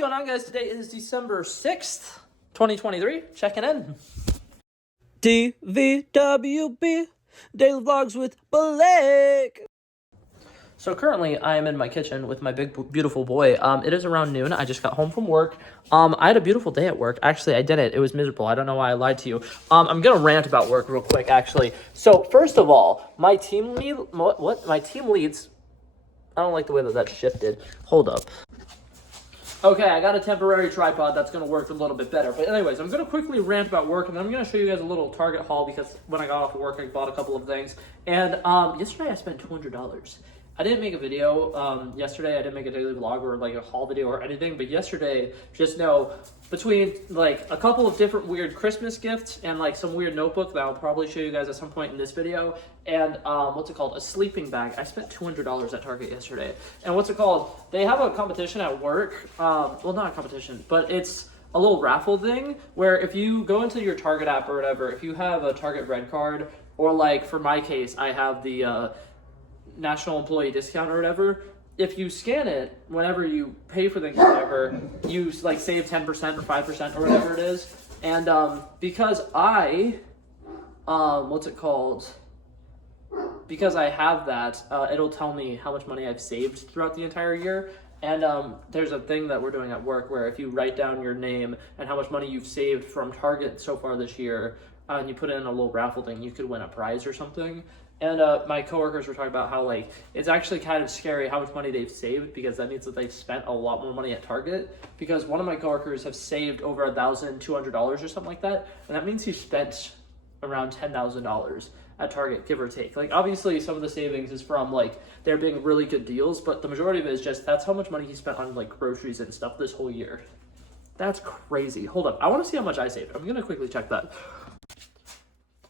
going on, guys? Today is December 6th, 2023. Checking in. DVWB, Daily Vlogs with Blake. So currently, I am in my kitchen with my big, beautiful boy. It is around noon. I just got home from work. I had a beautiful day at work. Actually, I didn't. It was miserable. I don't know why I lied to you. I'm gonna rant about work real quick, actually. So first of all, my team lead, my team leads. I don't like the way that shifted. Hold up. Okay, I got a temporary tripod that's going to work a little bit better. But anyways, I'm going to quickly rant about work, and then I'm going to show you guys a little Target haul because when I got off of work, I bought a couple of things. And yesterday I spent $200. I didn't make a video yesterday. I didn't make a daily vlog or like a haul video or anything. But yesterday, just know, between like a couple of different weird Christmas gifts and like some weird notebook that I'll probably show you guys at some point in this video, and what's it called, a sleeping bag, I spent $200 at Target yesterday. And what's it called, they have a competition at work, well, not a competition, but it's a little raffle thing where if you go into your Target app or whatever, if you have a Target Red card, or like for my case, I have the National Employee Discount or whatever, if you scan it, whenever you pay for things or whatever, you like save 10% or 5% or whatever it is. And because I, what's it called? Because I have that, it'll tell me how much money I've saved throughout the entire year. And there's a thing that we're doing at work where if you write down your name and how much money you've saved from Target so far this year, and you put it in a little raffle thing, you could win a prize or something. And my coworkers were talking about how like it's actually kind of scary how much money they've saved, because that means that they've spent a lot more money at Target. Because one of my coworkers have saved over $1,200 or something like that, and that means he spent around $10,000 at Target, give or take. Like obviously some of the savings is from like there being really good deals, but the majority of it is just that's how much money he spent on like groceries and stuff this whole year. That's crazy. Hold up, I want to see how much I saved. I'm gonna quickly check that.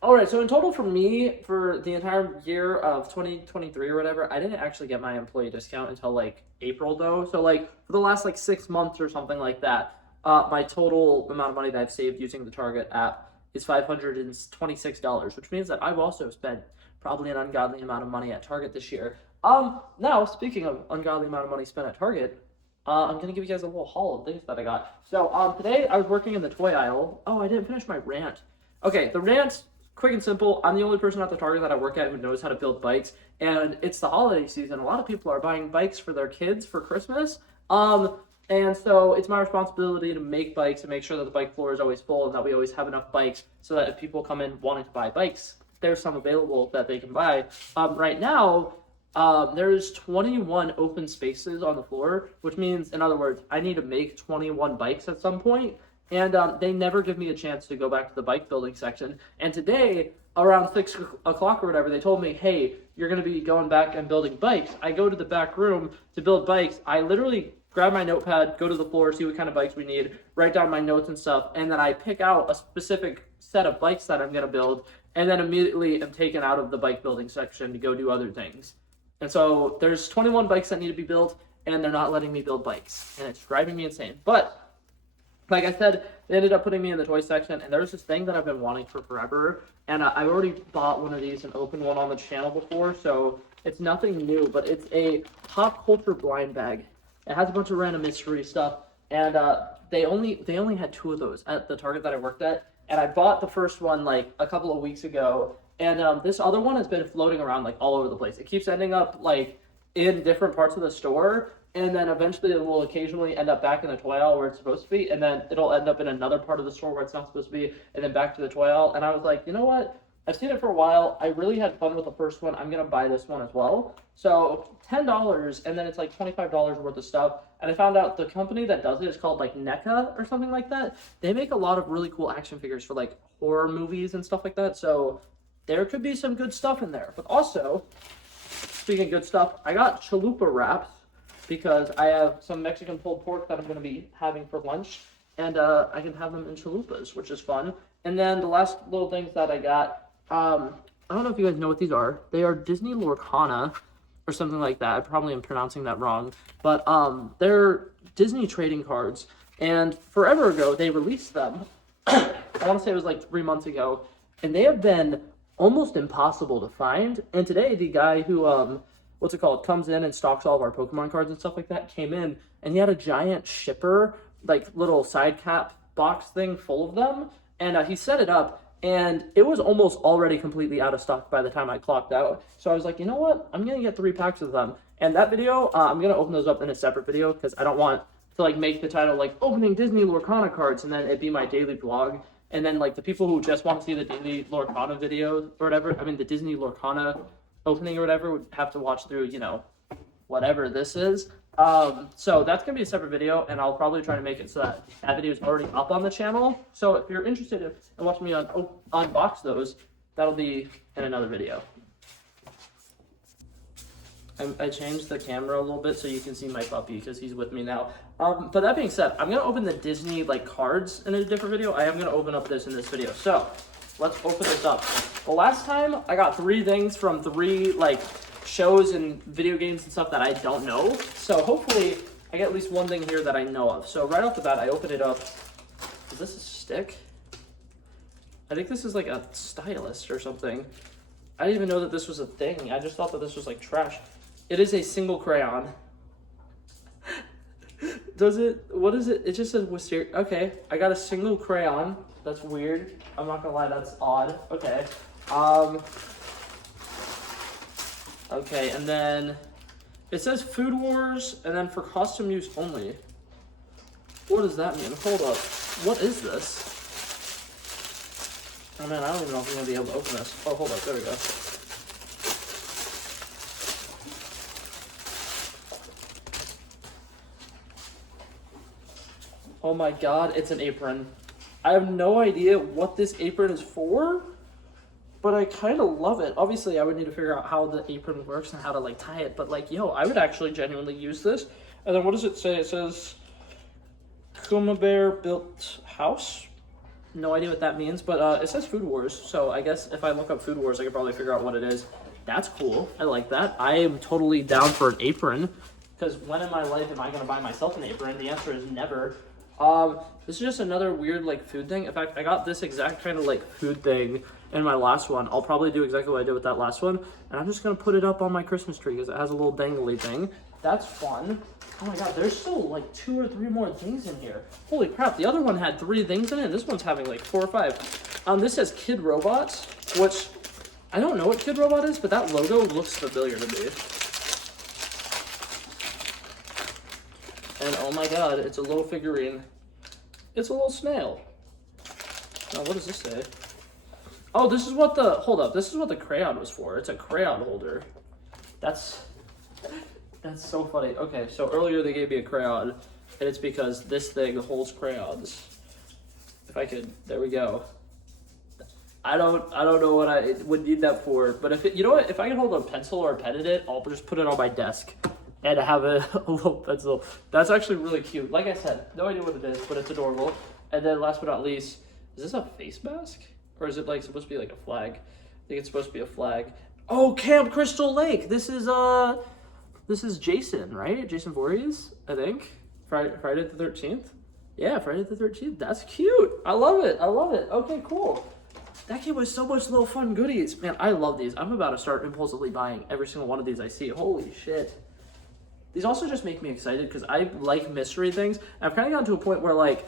All right, so in total for me, for the entire year of 2023 or whatever, I didn't actually get my employee discount until like April though. So like for the last like 6 months or something like that, my total amount of money that I've saved using the Target app is $526, which means that I've also spent probably an ungodly amount of money at Target this year. Now speaking of ungodly amount of money spent at Target, I'm gonna give you guys a little haul of things that I got. So today I was working in the toy aisle. Oh, I didn't finish my rant. Okay, the rant. Quick and simple, I'm the only person at the Target that I work at who knows how to build bikes, and it's the holiday season. A lot of people are buying bikes for their kids for Christmas, and so it's my responsibility to make bikes and make sure that the bike floor is always full and that we always have enough bikes so that if people come in wanting to buy bikes, there's some available that they can buy. Right now, there's 21 open spaces on the floor, which means, in other words, I need to make 21 bikes at some point. And they never give me a chance to go back to the bike building section. And today, around 6 o'clock or whatever, they told me, hey, you're going to be going back and building bikes. I go to the back room to build bikes. I literally grab my notepad, go to the floor, see what kind of bikes we need, write down my notes and stuff, and then I pick out a specific set of bikes that I'm going to build, and then immediately am taken out of the bike building section to go do other things. And so there's 21 bikes that need to be built, and they're not letting me build bikes. And it's driving me insane. But like I said, they ended up putting me in the toy section, and there's this thing that I've been wanting for forever, and I've already bought one of these and opened one on the channel before, so it's nothing new, but it's a pop culture blind bag. It has a bunch of random mystery stuff, and they only had 2 of those at the Target that I worked at, and I bought the first one like a couple of weeks ago, and this other one has been floating around like all over the place. It keeps ending up like in different parts of the store, and then eventually it will occasionally end up back in the toy aisle where it's supposed to be, and then it'll end up in another part of the store where it's not supposed to be, and then back to the toy aisle. And I was like, you know what? I've seen it for a while. I really had fun with the first one. I'm going to buy this one as well. So $10, and then it's like $25 worth of stuff. And I found out the company that does it is called like NECA or something like that. They make a lot of really cool action figures for like horror movies and stuff like that. So there could be some good stuff in there. But also, speaking of good stuff, I got chalupa wraps, because I have some Mexican pulled pork that I'm going to be having for lunch, and I can have them in chalupas, which is fun. And then the last little things that I got, I don't know if you guys know what these are. They are Disney Lorcana, or something like that. I probably am pronouncing that wrong, but they're Disney trading cards, and forever ago they released them. I want to say it was like 3 months ago, and they have been almost impossible to find. And today the guy who what's it called, comes in and stocks all of our Pokemon cards and stuff like that, came in, and he had a giant shipper, like little side cap box thing full of them, and he set it up, and it was almost already completely out of stock by the time I clocked out. So I was like, you know what? I'm gonna get 3 packs of them. And that video, I'm gonna open those up in a separate video because I don't want to like make the title like opening Disney Lorcana cards and then it be my daily vlog. And then like the people who just want to see the daily Lorcana video or whatever, I mean the Disney Lorcana opening or whatever, would have to watch through, you know, whatever this is. So that's gonna be a separate video, and I'll probably try to make it so that that video is already up on the channel. So if you're interested in watching me unbox those, that'll be in another video. I changed the camera a little bit so you can see my puppy because he's with me now. But that being said, I'm gonna open the Disney like cards in a different video. I am gonna open up this in this video. So let's open this up. The last time I got 3 things from 3 like shows and video games and stuff that I don't know. So hopefully I get at least one thing here that I know of. So right off the bat, I open it up. Is this a stick? I think this is like a stylus or something. I didn't even know that this was a thing. I just thought that this was like trash. It is a single crayon. Does it, what is it? It just says Wisteria. Okay, I got a single crayon. That's weird. I'm not gonna lie, that's odd. Okay. Okay, and then it says Food Wars, and then for costume use only. What does that mean? Hold up. What is this? Oh man, I don't even know if I'm gonna be able to open this. Oh, hold up. There we go. Oh my god, it's an apron. I have no idea what this apron is for, but I kind of love it. Obviously, I would need to figure out how the apron works and how to like tie it, but like, yo, I would actually genuinely use this. And then what does it say? It says Kuma Bear built house. No idea what that means, but it says Food Wars. So I guess if I look up Food Wars, I could probably figure out what it is. That's cool. I like that. I am totally down for an apron, because when in my life am I going to buy myself an apron? The answer is never. This is just another weird like food thing. In fact, I got this exact kind of like food thing in my last one. I'll probably do exactly what I did with that last one, and I'm just gonna put it up on my Christmas tree because it has a little dangly thing. That's fun. Oh my god, there's still like 2 or 3 more things in here. Holy crap, the other one had 3 things in it, and this one's having like 4 or 5. This says Kid Robots, which I don't know what Kid Robot is, but that logo looks familiar to me. And oh my god, it's a little figurine. It's a little snail. Now, what does this say? Oh, this is what the, hold up, this is what the crayon was for. It's a crayon holder. That's so funny. Okay, so earlier they gave me a crayon, and it's because this thing holds crayons. If I could, there we go. I don't know what I would need that for, but if it, you know what, if I can hold a pencil or a pen in it, I'll just put it on my desk and have a little pencil. That's actually really cute. Like I said, no idea what it is, but it's adorable. And then last but not least, is this a face mask? Or is it like supposed to be like a flag? I think it's supposed to be a flag. Oh, Camp Crystal Lake. This is Jason, right? Jason Voorhees, I think. Friday the 13th? Yeah, Friday the 13th. That's cute. I love it. I love it. Okay, cool. That came with so much little fun goodies. Man, I love these. I'm about to start impulsively buying every single one of these I see. Holy shit. These also just make me excited because I like mystery things. I've kind of gotten to a point where like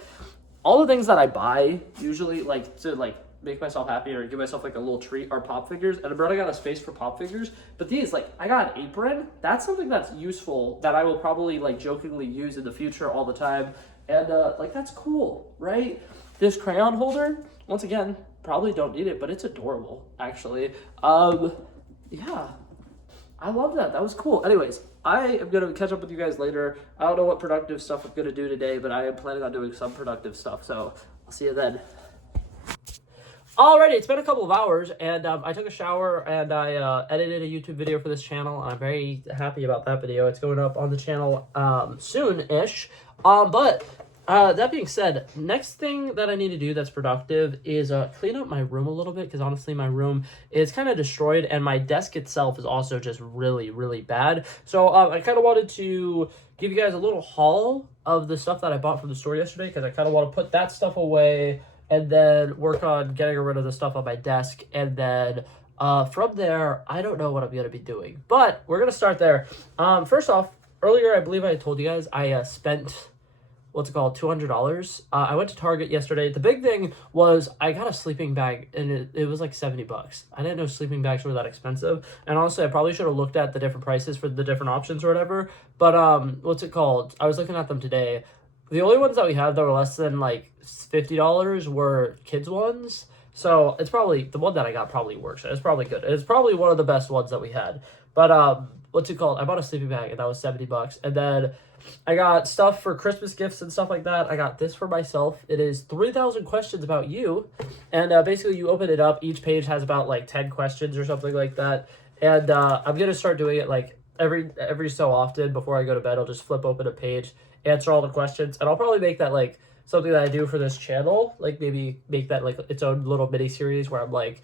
all the things that I buy usually like to like make myself happy or give myself like a little treat are pop figures. And I brought out a space for pop figures. But these, like, I got an apron. That's something that's useful that I will probably like jokingly use in the future all the time. And like that's cool, right? This crayon holder, once again, probably don't need it, but it's adorable actually. Yeah, I love that. That was cool. Anyways, I am going to catch up with you guys later. I don't know what productive stuff I'm going to do today, but I am planning on doing some productive stuff. So I'll see you then. Alrighty, it's been a couple of hours, and I took a shower, and I edited a YouTube video for this channel, and I'm very happy about that video. It's going up on the channel soon-ish. But that being said, next thing that I need to do that's productive is clean up my room a little bit, because honestly my room is kind of destroyed, and my desk itself is also just really, really bad. So I kind of wanted to give you guys a little haul of the stuff that I bought from the store yesterday, because I kind of want to put that stuff away and then work on getting rid of the stuff on my desk, and then From there, I don't know what I'm going to be doing, but we're going to start there. First off, earlier, I believe I told you guys, I spent, what's it called, $200. I went to Target yesterday. The big thing was I got a sleeping bag, and it was like $70. I didn't know sleeping bags were that expensive. And honestly, I probably should have looked at the different prices for the different options or whatever. But what's it called? I was looking at them today. The only ones that we had that were less than like $50 were kids ones. So it's probably, the one that I got probably works. It's probably good. It's probably one of the best ones that we had. But what's it called? I bought a sleeping bag, and that was $70. And then I got stuff for Christmas gifts and stuff like that. I got this for myself. It is 3,000 questions about you. And basically, you open it up. Each page has about like 10 questions or something like that. And I'm going to start doing it like every so often before I go to bed. I'll just flip open a page, answer all the questions. And I'll probably make that like something that I do for this channel. Like maybe make that like its own little mini series where I'm like,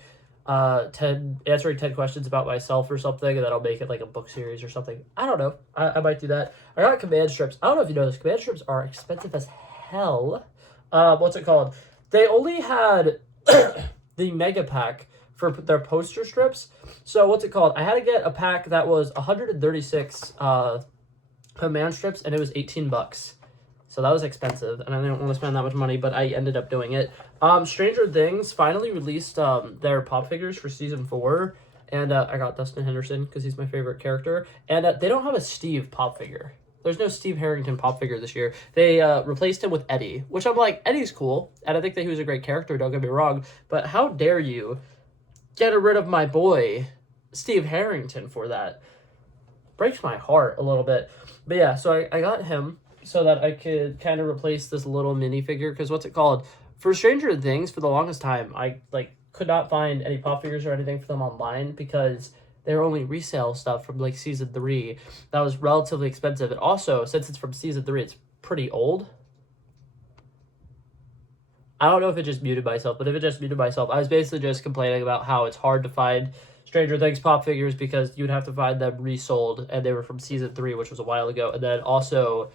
answering 10 questions about myself or something, and then I'll make it like a book series or something. I don't know. I might do that. I got command strips. I don't know if you know this. Command strips are expensive as hell. What's it called? They only had the mega pack for their poster strips. So what's it called? I had to get a pack that was 136 command strips, and it was $18. So that was expensive, and I didn't want to spend that much money, but I ended up doing it. Stranger Things finally released their pop figures for season 4, and I got Dustin Henderson because he's my favorite character. And they don't have a Steve pop figure. There's no Steve Harrington pop figure this year. They replaced him with Eddie, which I'm like, Eddie's cool, and I think that he was a great character, don't get me wrong, but how dare you get rid of my boy, Steve Harrington, for that? Breaks my heart a little bit. But yeah, so I got him so that I could kind of replace this little minifigure, because what's it called? For Stranger Things, for the longest time, I like could not find any pop figures or anything for them online because they were only resale stuff from like season 3 that was relatively expensive. And also, since it's from season 3, it's pretty old. I don't know if it just muted myself, but if it just muted myself, I was basically just complaining about how it's hard to find Stranger Things pop figures because you'd have to find them resold, and they were from season 3, which was a while ago. And then also,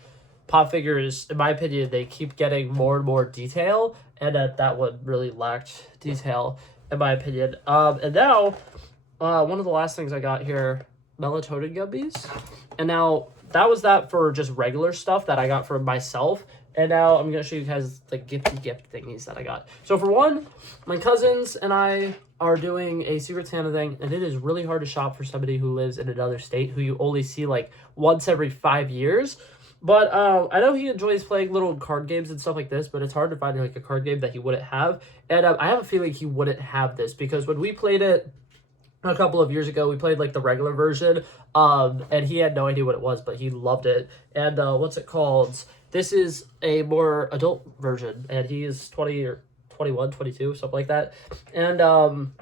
pop figures, in my opinion, they keep getting more and more detail, and that one really lacked detail, in my opinion. And now, one of the last things I got here, melatonin gummies. And now, that was that for just regular stuff that I got for myself. And now I'm going to show you guys the gift thingies that I got. So for one, my cousins and I are doing a Secret Santa thing, and it is really hard to shop for somebody who lives in another state who you only see like once every 5 years. But I know he enjoys playing little card games and stuff like this, but it's hard to find like a card game that he wouldn't have. And I have a feeling he wouldn't have this because when we played it a couple of years ago, we played like the regular version, and he had no idea what it was, but he loved it. And what's it called? This is a more adult version, and he is 20 or 21, 22, something like that. And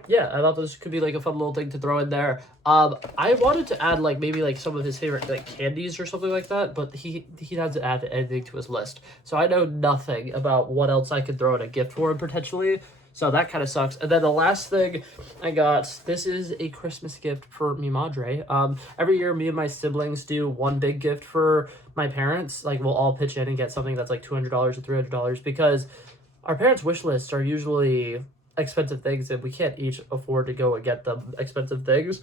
yeah, I thought this could be like a fun little thing to throw in there. I wanted to add like maybe like some of his favorite like candies or something like that, but he doesn't add anything to his list. So I know nothing about what else I could throw in a gift for him potentially. So that kind of sucks. And then the last thing I got, this is a Christmas gift for mi madre. Every year, me and my siblings do one big gift for my parents. Like, we'll all pitch in and get something that's like $200 or $300 because our parents' wish lists are usually expensive things and we can't each afford to go and get them expensive things.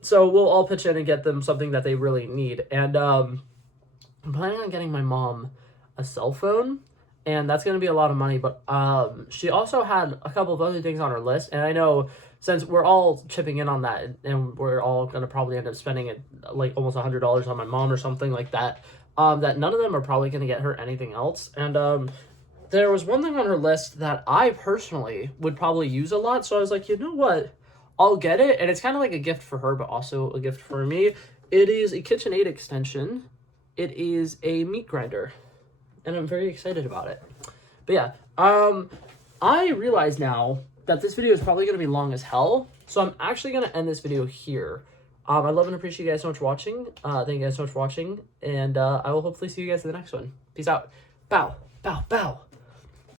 So we'll all pitch in and get them something that they really need. And I'm planning on getting my mom a cell phone. And that's going to be a lot of money, but she also had a couple of other things on her list, and I know since we're all chipping in on that, and we're all going to probably end up spending it like almost $100 on my mom or something like that, that none of them are probably going to get her anything else. And there was one thing on her list that I personally would probably use a lot, so I was like, you know what? I'll get it, and it's kind of like a gift for her, but also a gift for me. It is a KitchenAid extension. It is a meat grinder. And I'm very excited about it. But yeah, I realize now that this video is probably going to be long as hell. So I'm actually going to end this video here. I love and appreciate you guys so much for watching. Thank you guys so much for watching. And I will hopefully see you guys in the next one. Peace out. Bow, bow, bow.